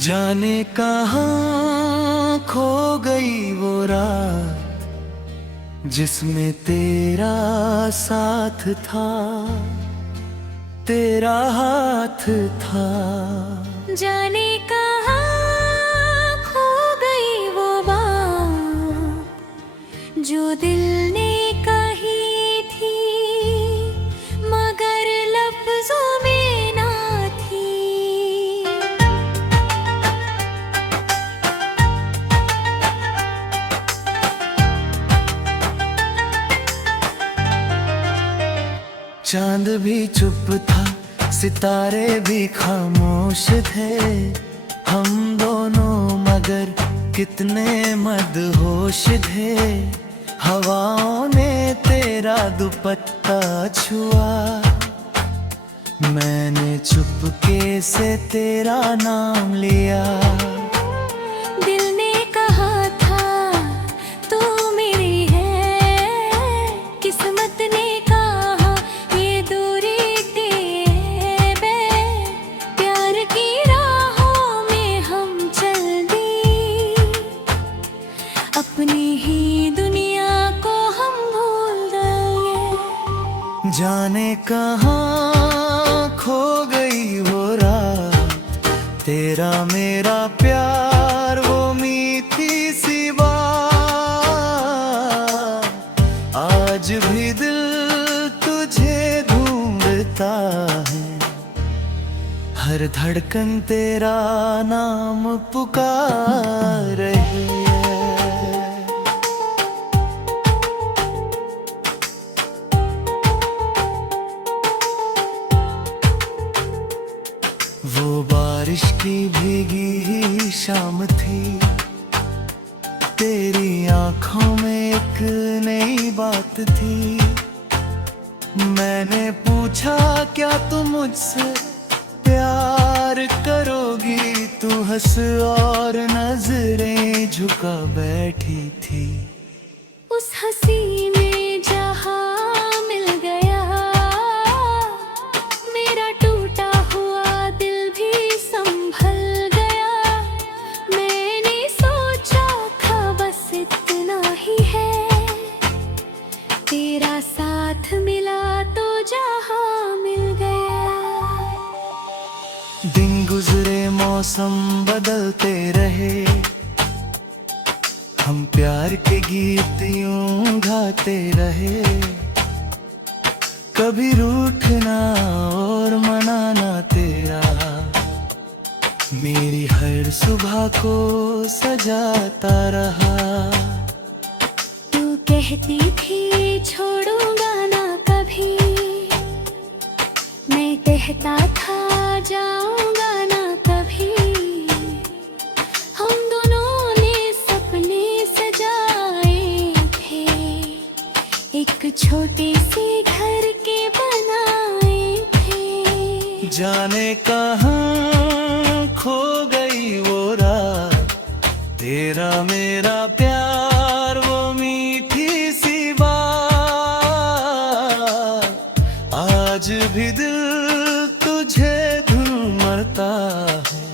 जाने कहाँ खो गई वो रात जिसमें तेरा साथ था, तेरा हाथ था। जाने कहाँ खो गई वो बात जो दिल ने कही थी मगर लफ्जों में ना थी। चांद भी चुप था, सितारे भी खामोश थे, हम दोनों मगर कितने मदहोश थे। हवाओं ने तेरा दुपट्टा छुआ, मैंने चुपके से तेरा नाम लिया। दिल ने कहा था तू मेरी है, किस्मत ने कहा ये दूरी तेरे। प्यार की राहों में हम चल दी, अपनी ही दुनिया को हम भूल गए। जाने कहाँ खो गई वो रात, तेरा मेरा प्यार वो मीठी सी बात। आज भी दिल तुझे ढूंढता है, हर धड़कन तेरा नाम पुकार रही है। वो बारिश की भीगी ही शाम थी, तेरी आंखों में एक नई बात थी। मैंने पूछा क्या तुम मुझसे प्यार करोगी, तू हंस और नजरें झुका बैठी थी। उस हंसी में जहां मिल गया, मेरा टूटा हुआ दिल भी संभल गया। मैंने सोचा था बस इतना ही है, तेरा साथ मिला तो जहां मिल गया। दिन गुजरे मौसम बदलते रहे, हम प्यार के गीत यूं गाते रहे। कभी रूठना और मनाना तेरा मेरी हर सुबह को सजाता रहा। तू कहती थी छोड़ूंगा ना कभी, मैं कहता था जाऊंगा ना कभी। हम दोनों ने सपने सजाए थे, एक छोटे से घर के बनाए थे। जाने कहाँ खो गई वो रात, तेरा मेरा प्यार वो मीठी सी बात। आज भी दिल तुझे ढूंढता है,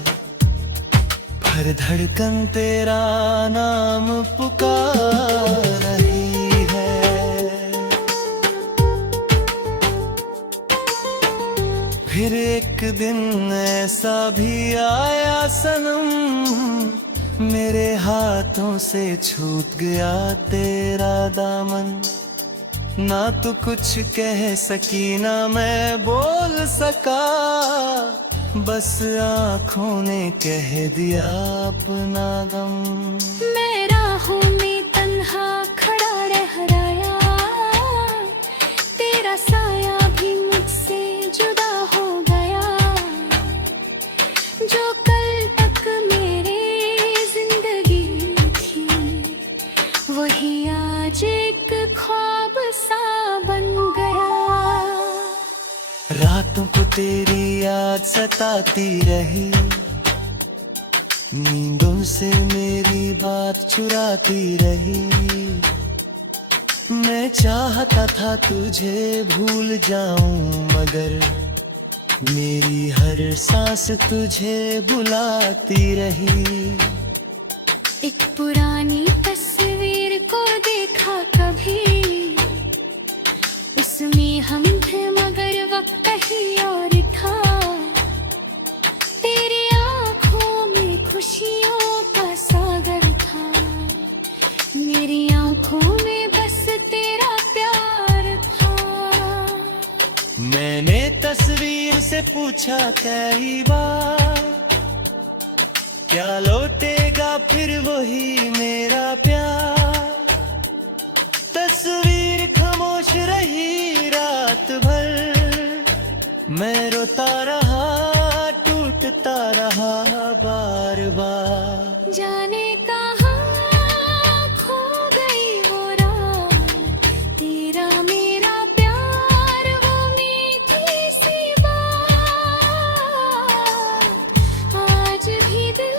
हर धड़कन तेरा नाम पुकार रही है। फिर एक दिन ऐसा भी आया सनम, मेरे हाथों से छूट गया तेरा दामन। ना तू कुछ कह सकी ना मैं बोल सका, बस आँखों ने कह दिया अपना गम। मैं राहों में तन्हा खड़ा रह गया, तेरा साया भी मुझसे जुदा हो गया। जो कल तक मेरे जिंदगी थी, वही आज एक ख्वाब सा बन गया। रातों को तेरी याद सताती रही, नींदों से मेरी बात चुराती रही। मैं चाहता था तुझे भूल जाऊं मगर मेरी हर सांस तुझे बुलाती रही। एक पुरानी तस्वीर को देखा कभी, उसमें हम थे मगर वक्त कहीं और था। तेरी आंखों में खुशियों का सागर था, मेरी आंखों में बस तेरा प्यार था। मैंने तस्वीर से पूछा कई बार, क्या लौटेगा फिर वही मेरा प्यार। तस्वीर खामोश रही रात भर, मैं रोता रहा, टूटता रहा बार बार। जाने कहाँ खो गई वो रात, तेरा मेरा प्यार वो मीठी सी बात। आज भी दिल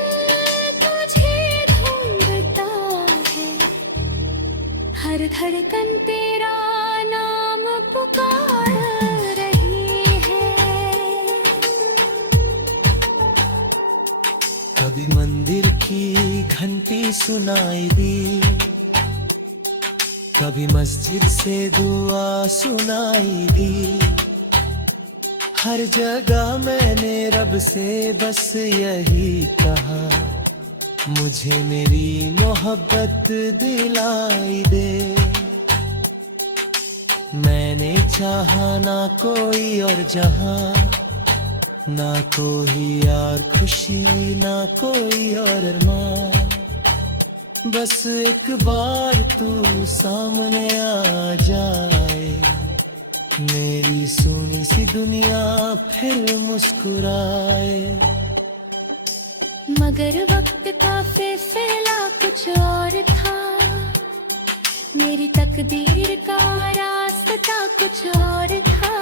तुझे ढूंढता है, हर धड़कन तेरा नाम पुकार रही है। कभी मंदिर की घंटी सुनाई दी, कभी मस्जिद से दुआ सुनाई दी। हर जगह मैंने रब से बस यही कहा, मुझे मेरी मोहब्बत दिलाई दे। मैंने चाहा ना कोई और जहां, ना कोई और खुशी, ना कोई और अरमान। बस एक बार तू सामने आ जाए, मेरी सुनी सी दुनिया फिर मुस्कुराए। मगर वक्त का फैसला कुछ और था, मेरी तकदीर का रास्ता कुछ और था।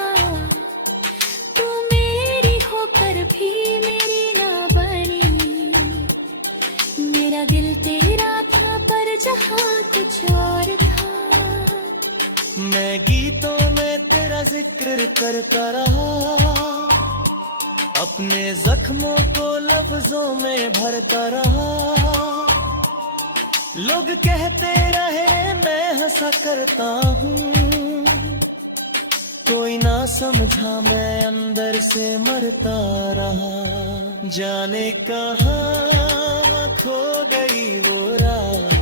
तू मेरी होकर भी मेरी ना बनी, मेरा दिल तेरा था पर जहां कुछ और था। मैं गीतों में तेरा जिक्र करता रहा, अपने जख्मों को लफ्जों में भरता रहा। लोग कहते रहे मैं हंसा करता हूँ, कोई ना समझा मैं अंदर से मरता रहा। जाने कहाँ खो गई वो रात।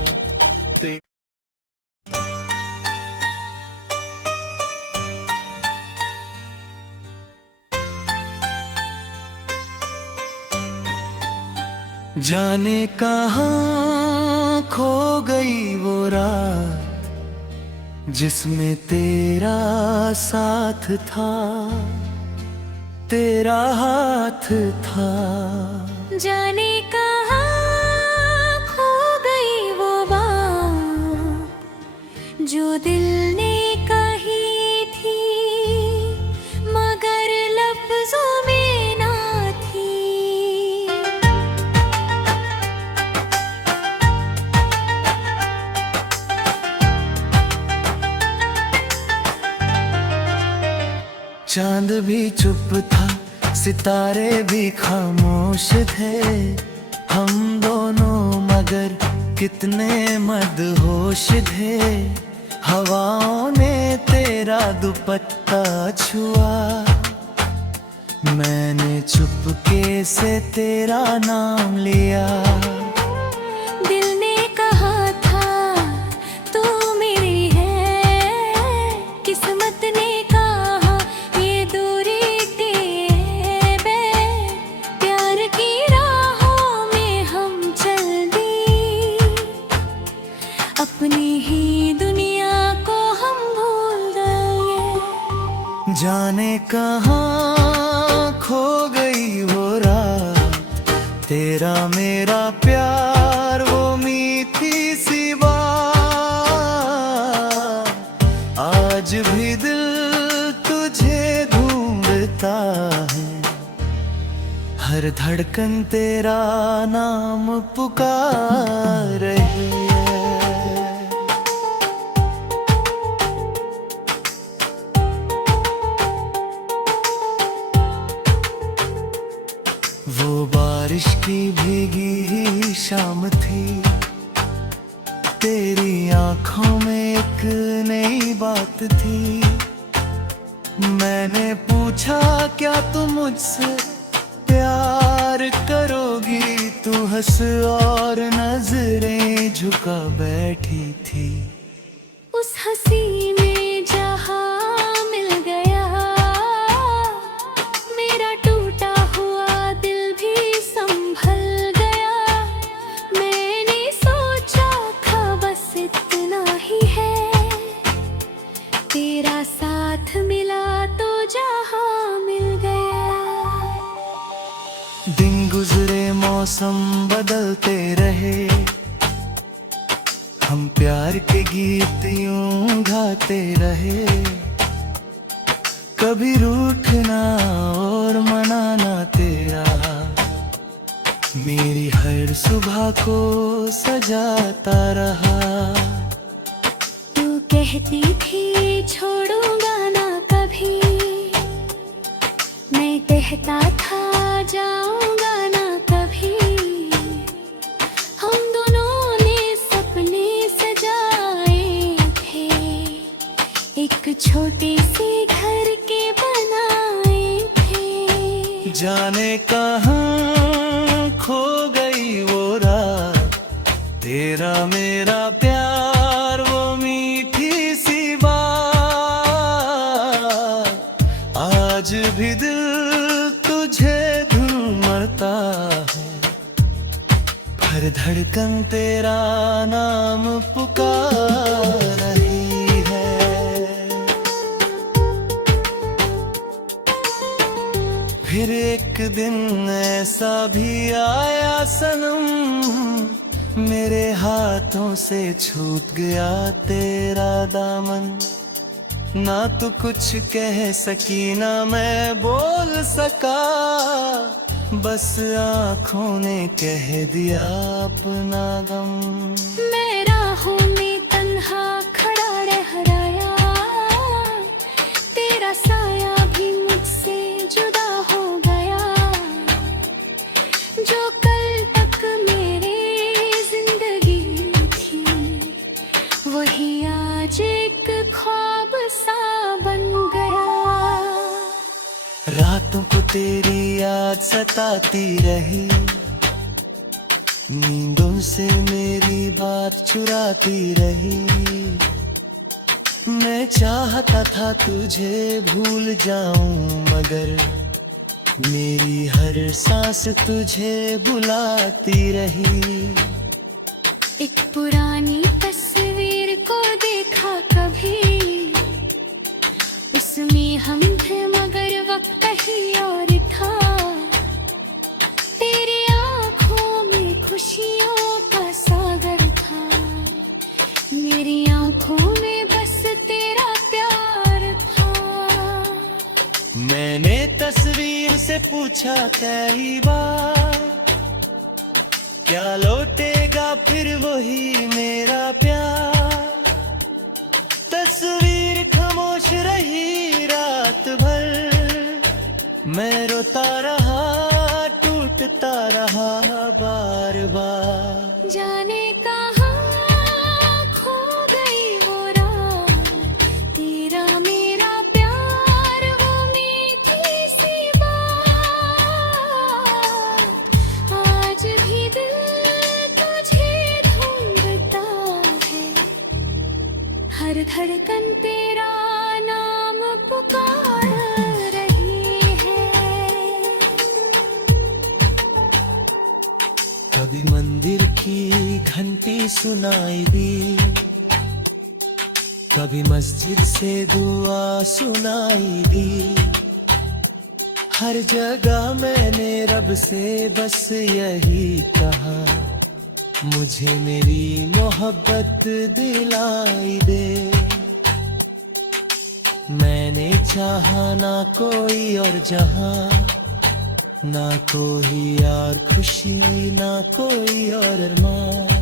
जाने कहाँ खो गई वो रात, जिसमें तेरा साथ था, तेरा हाथ था। जाने कहाँ खो गई वो बात जो दिल ने कही थी मगर लफ्जों में ना थी। चांद भी चुप था, सितारे भी खामोश थे, हम दोनों मगर कितने मदहोश थे। हवाओं ने तेरा दुपट्टा छुआ, मैंने चुपके से तेरा नाम लिया। दिल ने कहा था तू मेरी है, किस्मत ने कहा ये दूरी तेरे। प्यार की राहों में हम चल दी, अपनी ही दुनिया को हम भूल गए। जाने कहाँ खो गई वो रात, तेरा मेरा प्यार वो मीठी सी बात। आज भी दिल तुझे ढूंढता है, हर धड़कन तेरा नाम पुकार रही है। शाम थी, तेरी आंखों में एक नई बात थी। मैंने पूछा क्या तुम मुझसे प्यार करोगी, तू हंस और नजरें झुका बैठी थी। उस हंसी में जहां मिल गया, मेरा टूटा हुआ दिल भी संभल गया। मैंने सोचा था बस इतना ही है, तेरा साथ मिला तो जहां मिल गया। दिन गुजरे मौसम बदलते रहे, हम प्यार के गीत यूं गाते रहे। कभी रूठना और मनाना तेरा मेरी हर सुबह को सजाता रहा। तू कहती थी छोड़ूंगा ना कभी, मैं कहता था जाऊंगा ना कभी। हम दोनों ने सपने सजाए थे, एक छोटे से घर के बनाए थे। जाने कहाँ खो गई वो रात, तेरा मेरा प्यार वो मीठी सी बात। आज भी दिल तुझे ढूंढता है, हर धड़कन तेरा नाम पुकार रही है। फिर एक दिन ऐसा भी आया सनम, मेरे हाथों से छूट गया तेरा दामन। ना तू कुछ कह सकी ना मैं बोल सका, बस आँखों ने कह दिया अपना गम। मैं राहों में तन्हा खड़ा रह गया, तेरा साया भी मुझसे जुदा हो गया। जो कल तक मेरे जिंदगी थी, वही आज एक ख्वाब सा बन गया। रातों को तेरी याद सताती रही, नींदों से मेरी बात चुराती रही। मैं चाहता था तुझे भूल जाऊं, मगर मेरी हर सांस तुझे बुलाती रही। एक पुरानी तस्वीर को देखा कभी, उसमें हम थे मगर वक्त कहीं और था। तेरी आंखों में खुशियों का सागर था, मेरी आंखों में बस तेरा प्यार था। मैंने तस्वीर से पूछा कई बार, क्या लौटेगा फिर वही मेरा प्यार। तस्वीर खामोश रही रात भर, मैं रोता रहा टूटता रहा बार बार। जाने कहाँ खो गई वो रात, तेरा मेरा प्यार वो मीठी सी बात। आज भी दिल तुझे ढूंढता है, हर धड़कन तेरा नाम पुकार रही है। कभी मंदिर की घंटी सुनाई दी, कभी मस्जिद से दुआ सुनाई दी। हर जगह मैंने रब से बस यही कहा, मुझे मेरी मोहब्बत दिलाई दे। मैंने चाहा ना कोई और जहां, ना कोई और खुशी ना कोई और अरमान।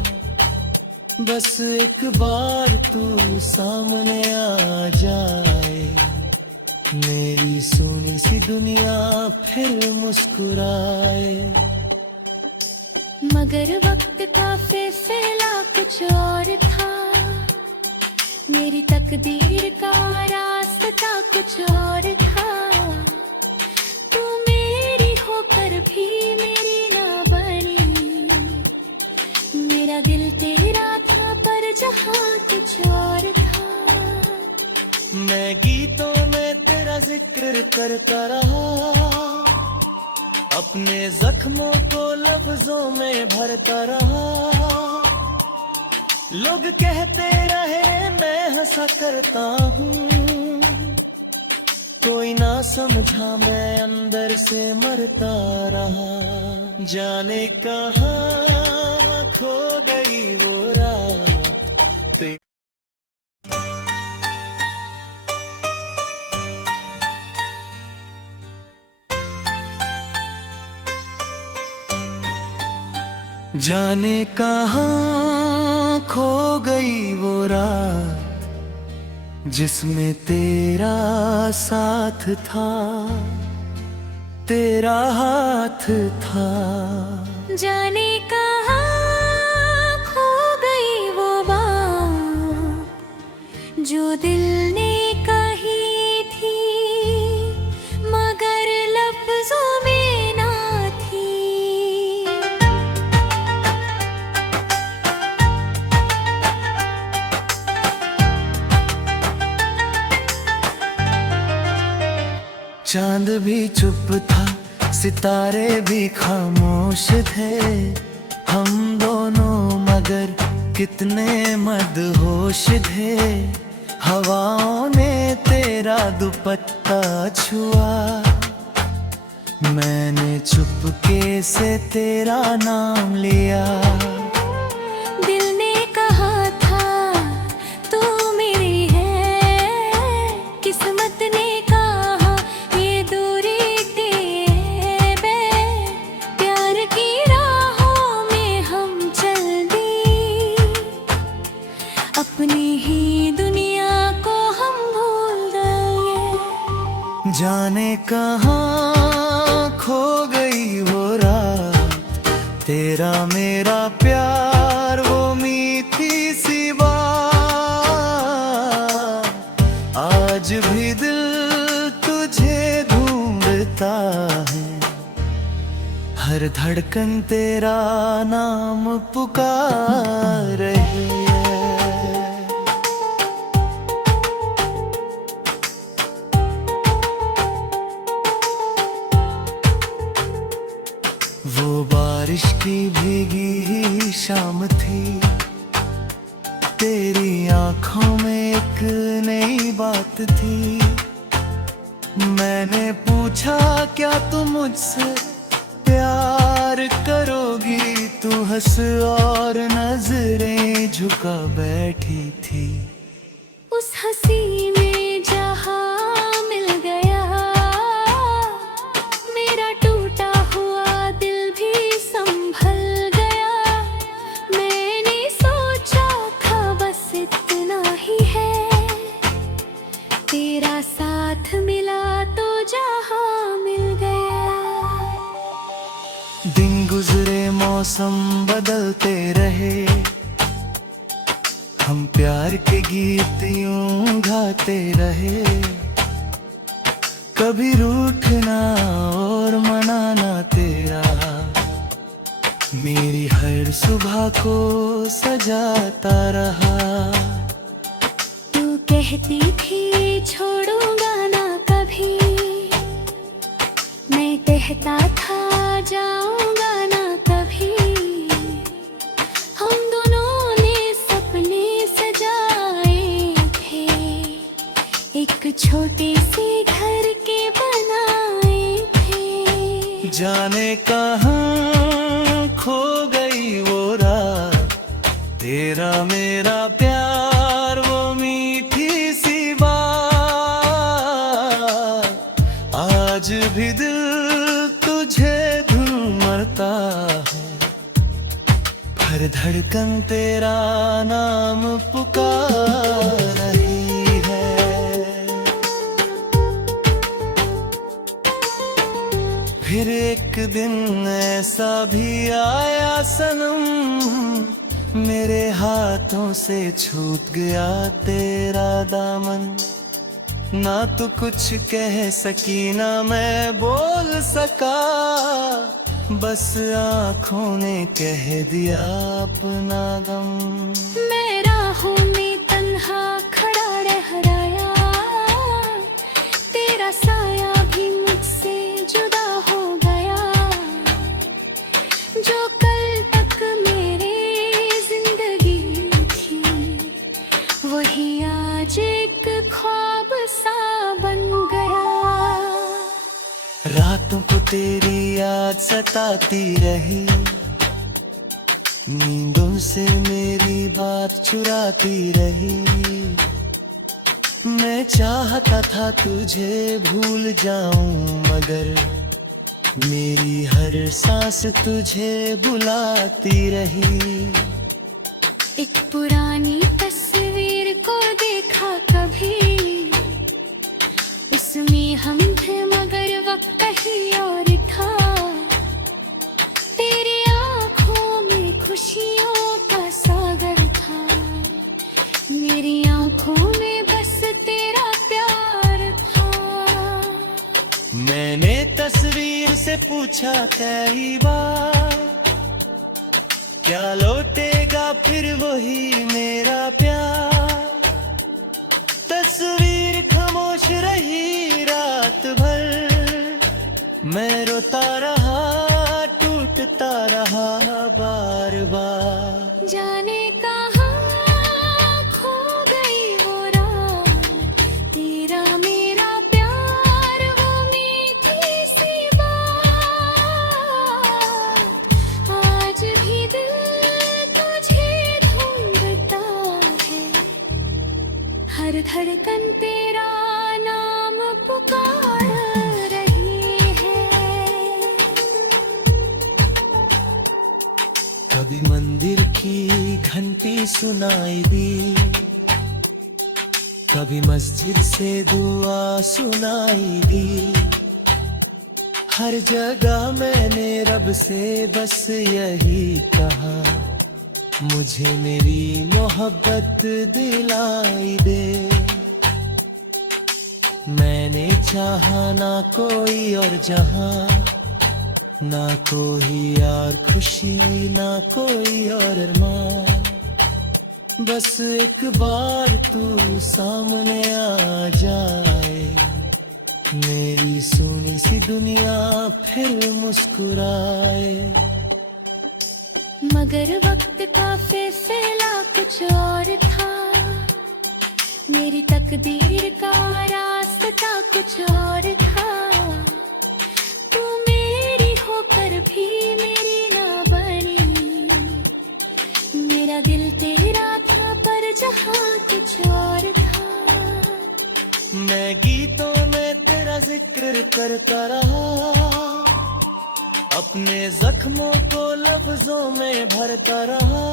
बस एक बार तू सामने आ जाए, मेरी सोनी सी दुनिया फिर मुस्कुराए। मगर वक्त का फैसला कुछ और था। मेरी तकदीर का रास्ता कुछ और था। तू मेरी होकर भी मेरी ना बनी। मेरा दिल तेरा था पर जहां कुछ और था। मैं गीतों में तेरा जिक्र करता रहा, अपने जख्मों को लफ्जों में भरता रहा। लोग कहते रहे मैं हंसा करता हूँ, कोई ना समझा मैं अंदर से मरता रहा। जाने कहाँ खो गई वो रात। जाने कहाँ खो गई वो रात, जिसमें तेरा साथ था, तेरा हाथ था। जाने कहाँ खो गई वो बात जो दिल ने कही थी, मगर लफ्जों में ना थी। चांद भी चुप था, सितारे भी खामोश थे, हम दोनों मगर कितने मदहोश थे। हवाओं ने तेरा दुपट्टा छुआ, मैंने चुपके से तेरा नाम लिया। दिल ने कहा था तू मेरी है, किस्मत ने कहा ये दूरी तेरे। प्यार की राहों में हम चल दी, अपनी ही दुनिया को हम भूल गए। जाने कहाँ खो गई वो रात, तेरा मेरा प्यार वो मीठी सी बात। आज भी दिल तुझे ढूंढता है, हर धड़कन तेरा नाम पुकार रही है। वो बारिश की भीगी ही शाम थी, तेरी आंखों में एक नई बात थी। मैंने पूछा क्या तुम मुझसे प्यार करोगी, तू हंस और नजरें झुका बैठी थी। उस हंसी में जहां मिल गया, मेरा टूटा हुआ दिल भी संभल गया। मैंने सोचा था बस इतना ही है, तेरा साथ मिला तो जहां मिल गया। दिन गुजरे मौसम बदलते रहे, हम प्यार के गीत यूं गाते रहे। कभी रूठना और मनाना तेरा मेरी हर सुबह को सजाता रहा। तू कहती थी छोड़ूंगा ना कभी, मैं कहता था जाऊंगा ना कभी। हम दोनों ने सपने सजाए थे, एक छोटे से घर के बनाए थे। जाने कहाँ खो गई वो रात, तेरा मेरा प्यार वो मीठी सी बात। आज भी दिल तुझे ढूंढता है, हर धड़कन तेरा नाम पुकार रही है। फिर एक दिन ऐसा भी आया सनम, मेरे हाथों से छूट गया तेरा दामन। ना तू कुछ कह सकी ना मैं बोल सका, बस आँखों ने कह दिया अपना गम। मैं राहों में तन्हा खड़ा रह रहा, तेरा साया भी मुझसे जुदा हो गया। जो कल तक मेरे जिंदगी थी, वही आज एक ख्वाब सा बन गया। रातों को तेरी याद सताती रही, नींदों से मेरी बात चुराती रही। मैं चाहता था तुझे भूल जाऊं, मगर मेरी हर सांस तुझे बुलाती रही। एक पुरानी तस्वीर को देखा कभी, उसमें हम थे मगर वक्त कहीं और था। तेरी आंखों में खुशियों का सागर था, मेरी आंखों में बस तेरा प्यार था। मैंने तस्वीर से पूछा कई बार, क्या लौटेगा फिर वही मेरा प्यार। तस्वीर खामोश रही रात भर, मैं रोता रहा टूटता रहा बार बार। जाने कहाँ खो गई वो रात, तेरा मेरा प्यार वो मीठी सी बात। आज भी दिल तुझे ढूंढता है, हर धड़कन तेरा नाम पुकार रही है। कभी मंदिर की घंटी सुनाई दी, कभी मस्जिद से दुआ सुनाई दी। हर जगह मैंने रब से बस यही कहा, मुझे मेरी मोहब्बत दिलाई दे। मैंने चाहा ना कोई और जहां, ना कोई और खुशी ना कोई और अरमान। बस एक बार तू सामने आ जाए, मेरी सुनी सी दुनिया फिर मुस्कुराए। मगर वक्त का फैसला कुछ और था, मेरी तकदीर का रास्ता कुछ और था। तू मेरी होकर भी मेरी ना बनी, मेरा दिल तेरा था पर जहां कुछ और था। मैं गीतों में तेरा जिक्र करता रहा, अपने जख्मों को लफ्जों में भरता रहा।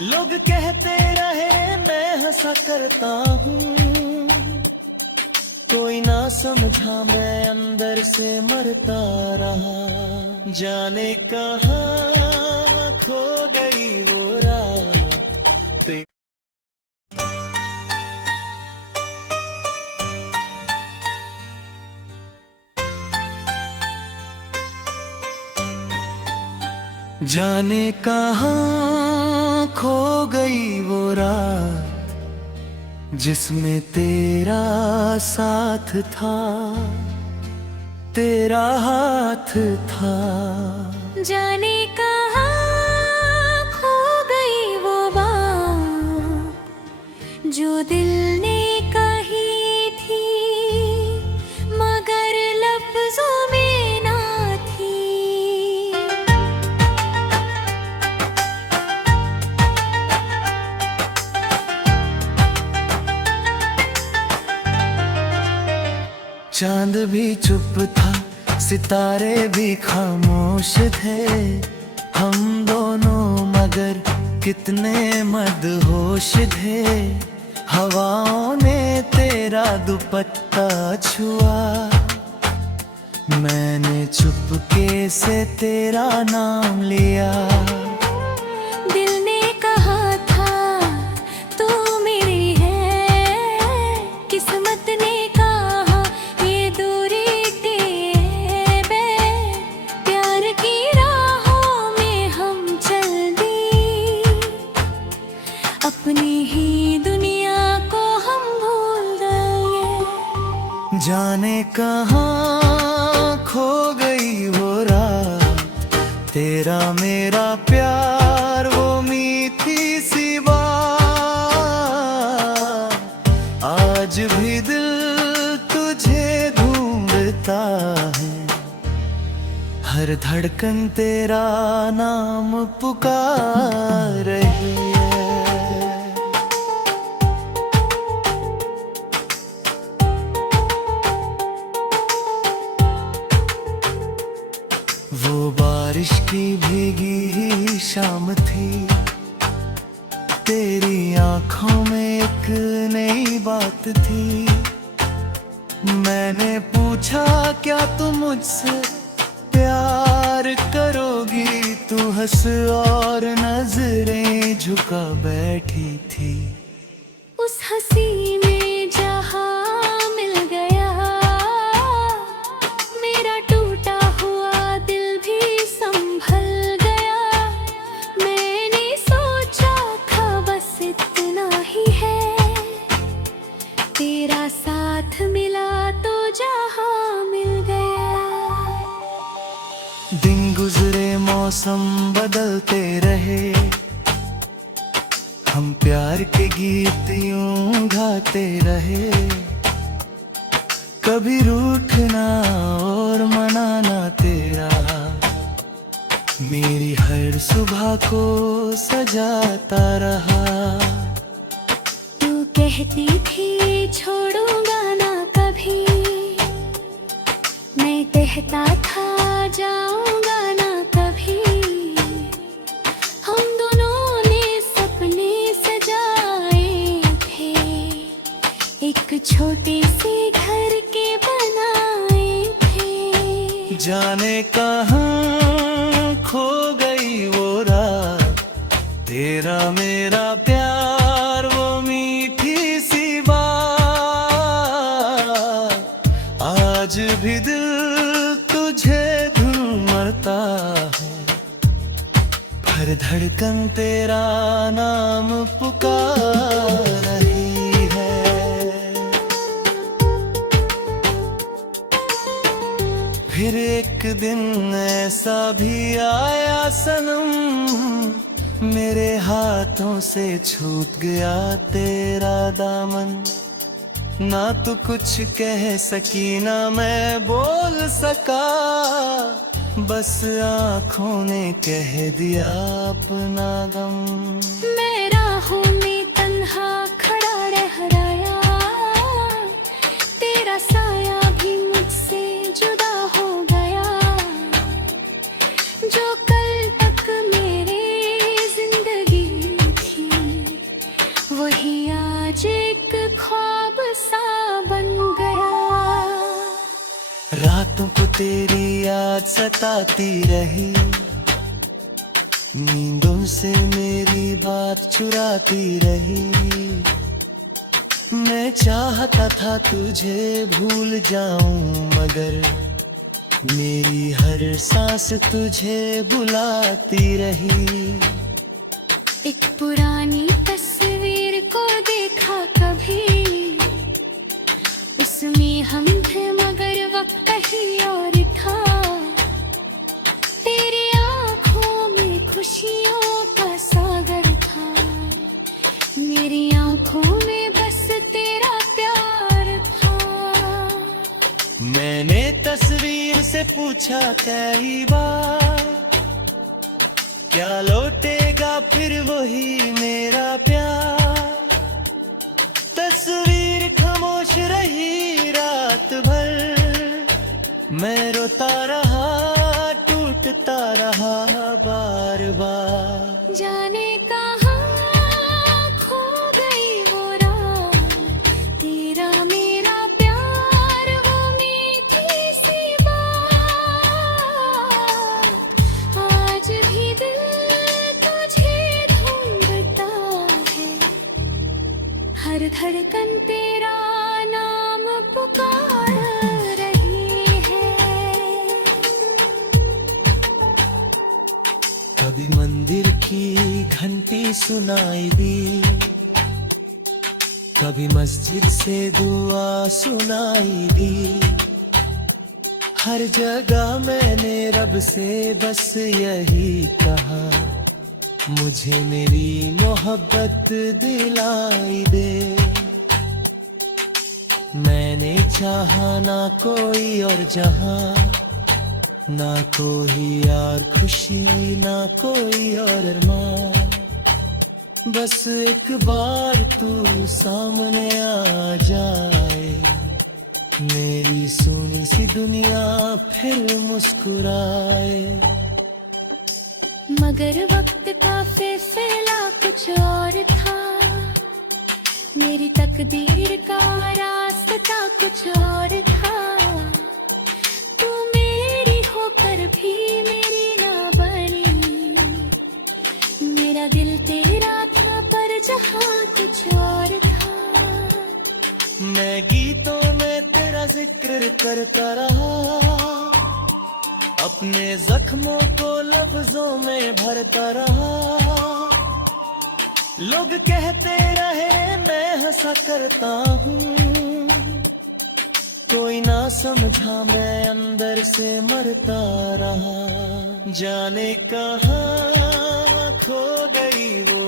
लोग कहते रहे मैं हंसा करता हूँ, कोई ना समझा मैं अंदर से मरता रहा। जाने कहाँ खो गई वो रात। जाने कहाँ खो गई वो रात, जिसमें तेरा साथ था, तेरा हाथ था। जाने कहाँ खो गई वो बात जो दिल ने कही थी, मगर लफ्जों में ना थी। चांद भी चुप था, सितारे भी खामोश थे, हम दोनों मगर कितने मदहोश थे। हवाओं ने तेरा दुपट्टा छुआ, मैंने चुपके से तेरा नाम लिया। दिल ने कहा था तू मेरी है, किस्मत ने कहा ये दूरी तेरे। प्यार की राहों में हम चल दी, अपनी ही दुनिया को हम भूल गए। जाने कहाँ खो गई वो रात, तेरा मेरा प्यार वो मीठी सी बात। आज भी दिल तुझे ढूंढता है, हर धड़कन तेरा नाम पुकार रही है। वो बारिश की भीगी ही शाम थी, तेरी आंखों में एक नई बात थी। मैंने पूछा क्या तुम मुझसे प्यार करोगी, तू हंस और नजरें झुका बैठी थी। उस हंसी में जहां मिल गया, मेरा टूटा हुआ दिल भी संभल गया। मैंने सोचा था बस इतना ही है, तेरा साथ मिला तो जहां मिल गया। दिन गुजरे मौसम बदलते रहे, हम प्यार के गीत यूं गाते रहे। कभी रूठना और मनाना तेरा मेरी हर सुबह को सजाता रहा। तू कहती थी छोड़ूंगा ना कभी, मैं कहता था जाऊंगा ना कभी। हम दोनों ने सपने सजाए थे, एक छोटे से घर के बनाए थे। जाने कहाँ खो गई वो रात, तेरा मेरा प्यार वो मीठी सी बात। आज भी दिल तुझे ढूंढता है, हर धड़कन तेरा नाम पुकार रही है। फिर एक दिन ऐसा भी आया सनम, मेरे हाथों से छूट गया तेरा दामन। ना तू कुछ कह सकी ना मैं बोल सका, बस आँखों ने कह दिया अपना गम। मैं राहों में तन्हा खड़ा रह गया, तेरा साया भी मुझसे जुदा हो गया। जो कल तक मेरे जिंदगी थी, वही आज एक ख्वाब सा बन गया। रातों को तेरी याद सताती रही, नींदों से मेरी बात चुराती रही। मैं चाहता था तुझे भूल जाऊं, मगर मेरी हर सांस तुझे बुलाती रही। एक पुरानी तस्वीर को देखा कभी, उसमें हम थे मगर वक्त कहीं और था। तेरी आंखों में खुशियों का सागर था, मेरी आंखों में बस तेरा प्यार था। मैंने तस्वीर से पूछा कई बार, क्या लौटेगा फिर वही मेरा प्यार। तस्वीर खामोश रही रात भर, मैं रोता रहा टूटता रहा बार बार। जाने कहाँ खो गई वो रात, तेरा मेरा प्यार वो मीठी सी बात। हर धड़कन तेरा नाम पुकार रही है। कभी मंदिर की घंटी सुनाई दी, कभी मस्जिद से दुआ सुनाई दी। हर जगह मैंने रब से बस यही कहा, मुझे मेरी मोहब्बत दिलाई दे। मैंने चाहा ना कोई और जहां, ना कोई और खुशी, ना कोई और अरमान। बस एक बार तू सामने आ जाए, मेरी सुनी सी दुनिया फिर मुस्कुराए। मगर वक्त का फैसला कुछ और था, मेरी तकदीर का रास्ता कुछ और था। तू मेरी होकर भी मेरी ना बनी, मेरा दिल तेरा था पर जहां कुछ और था। मैं गीतों में तेरा जिक्र करता रहा, अपने जख्मों को लफ्जों में भरता रहा। लोग कहते रहे मैं हंसा करता हूँ, कोई ना समझा मैं अंदर से मरता रहा। जाने कहाँ खो गई वो